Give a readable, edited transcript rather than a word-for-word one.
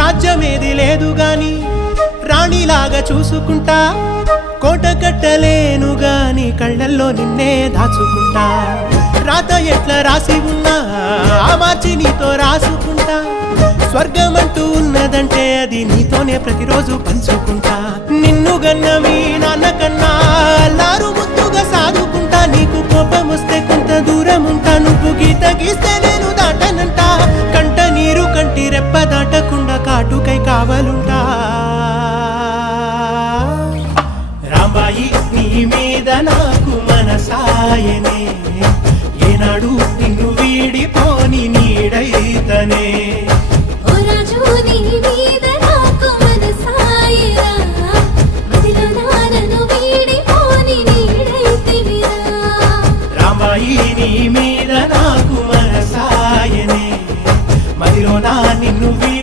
రాజ్యమేది లేదు గాని రాణిలాగా చూసుకుంటా, కోట కట్టలేను గాని కళ్ళల్లో నిన్నే దాచుకుంటా. రాత ఎట్లా రాసి ఉన్నా మార్చి నీతో రాసుకుంటా, స్వర్గమంటూ ఉన్నదంటే అది నీతోనే ప్రతిరోజు పంచుకుంటా. నిన్ను గన్న మీ నాన్న కన్నా అల్లారు ముద్దుగా సాదుకుంటా, నీకు కోపం వస్తే కొంత దూరం ఉంటా, నువ్వు గీత గీస్తే నేను దాటనంట, కంట నీరు కంటి రెప్ప దాటకుండా కాటుకై కావలుంటా. రాంబాయి నీ మీద నాకు మనసాయనే, ఏనాడు నిన్ను వీడిపోని నీడైతనే.